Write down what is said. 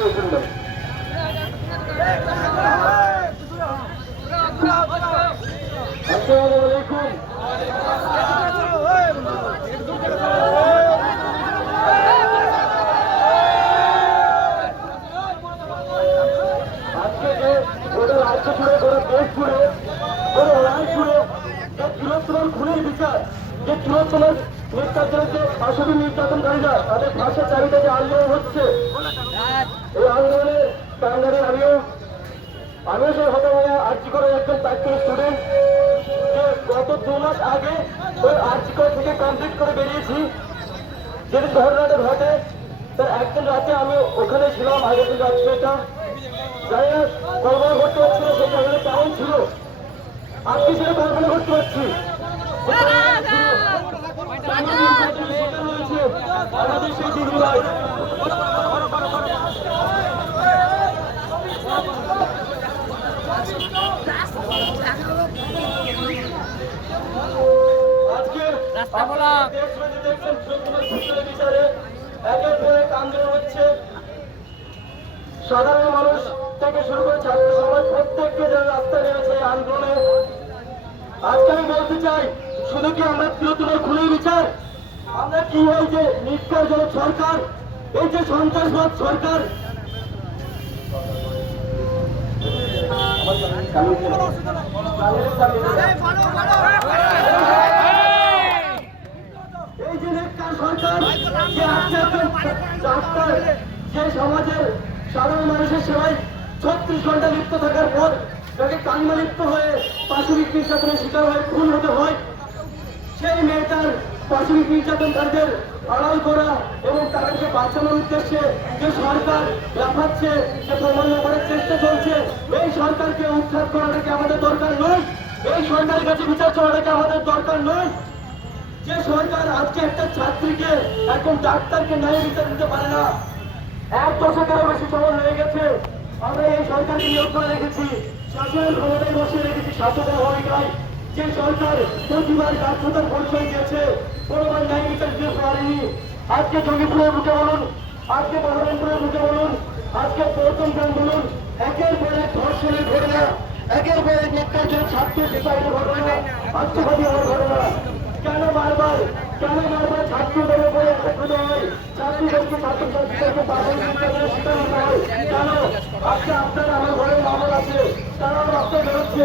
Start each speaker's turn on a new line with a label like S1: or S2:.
S1: শুনবেন আসসালামু আলাইকুম আজকে যে গোটা রাজ্য জুড়ে গোটা দেশ জুড়ে গোটা রায় জুড়ে যে বৃহত্তম খুনের বিচার, যে বৃহত্তম নির্যাতনের যে আসলে নির্যাতনকারীরা তাদের ভাষার চাহিদা যে আন্দোলন হচ্ছে। এই আন্দোলনের প্রাঙ্গণে আমিও আমিও সেই হতভাবে আর্জি করে একজন প্রাক্তন স্টুডেন্ট যে গত দু মাস আগে ওই আর্জি করে থেকে কমপ্লিট করে বেরিয়েছি। যেদিন ঘটনাটা ঘটে, তার একদিন রাতে আমি ওখানে ছিলাম আগের দিন রাত্রিটা জানি না কল্পনা করতে পারছি না সেই কেমন ছিল। আজকে সেটা কল্পনা করতে পারছি আমাদের সেই দিনগুলাই আজকে
S2: রাস্তা খোলা।
S1: হচ্ছে সাধারণ মানুষ থেকে শুরু করে ছাত্র সমাজ প্রত্যেককে যারা রাস্তায় নেমেছে আন্দোলনে আজকে আমি বলতে চাই, শুধু কি আমরা তিলোত্তমার খুলে বিচার আমরা কি যে নিষ্কারজনক সরকার, এই যে সন্ত্রাসবাদ সরকার। এই যে নেককার সরকার, যে ডাক্তার, যে সমাজের সাধারণ মানুষের সেবায় ছত্রিশ ঘণ্টা লিপ্ত থাকার পর, তাকে কান্না লিপ্ত হয়ে পাশবিক নির্যাতনের শিকার হয়ে খুন হতে হয়। পাশবিক নির্যাতনকারীদের আড়াল করা এবং তাদেরকে বাঁচানোর উদ্দেশ্যে যে সরকার লাফাচ্ছে, যে প্রমাণ করার চেষ্টা চলছে, এই সরকারকে উদ্ধার করাটা কি আমাদের দরকার নয়। এই সরকারের কাছে বিচার চাওয়াটা কি আমাদের দরকার নয়। যে সরকার আজকে একটা ছাত্রীকে এখন ডাক্তারকে ন্যায় বিচার দিতে পারে না, এক দশকেরও বেশি সময় হয়ে গেছে। আমরা এই সরকারকে নিয়োগ করে রেখেছি। শাসনের ক্ষমতায় বসিয়ে রেখেছি, শাসকের ভূমিকায়। যে সরকার প্রতিবার ব্যর্থতার পরিচয় দিয়েছে। কোনোবার ন্যায় বিচার দিতে পারেনি আজকে জঙ্গিপুরের মুখে বলুন, আজকে বহরমপুরের মুখে বলুন, আজকে প্রথম গ্রাম বলুন, একের পর এক ধর্ষণের ঘটনা, একের পর এক নির্যাতনের ছাত্র সিপাহীর ঘটনা, আত্মঘাতী হওয়ার ঘটনা। কেন বারবার কেন বারবার ছাত্রদের উপরে একত্রিত হয় ছাত্রীদেরকে ছাত্রছাত্রীদেরকে পাগল নির্যাতনের শিকার হতে হয়? কেন? আজকে আপনার আমার ঘরের মামলা আছে, তারাও রক্ত বেরোচ্ছে।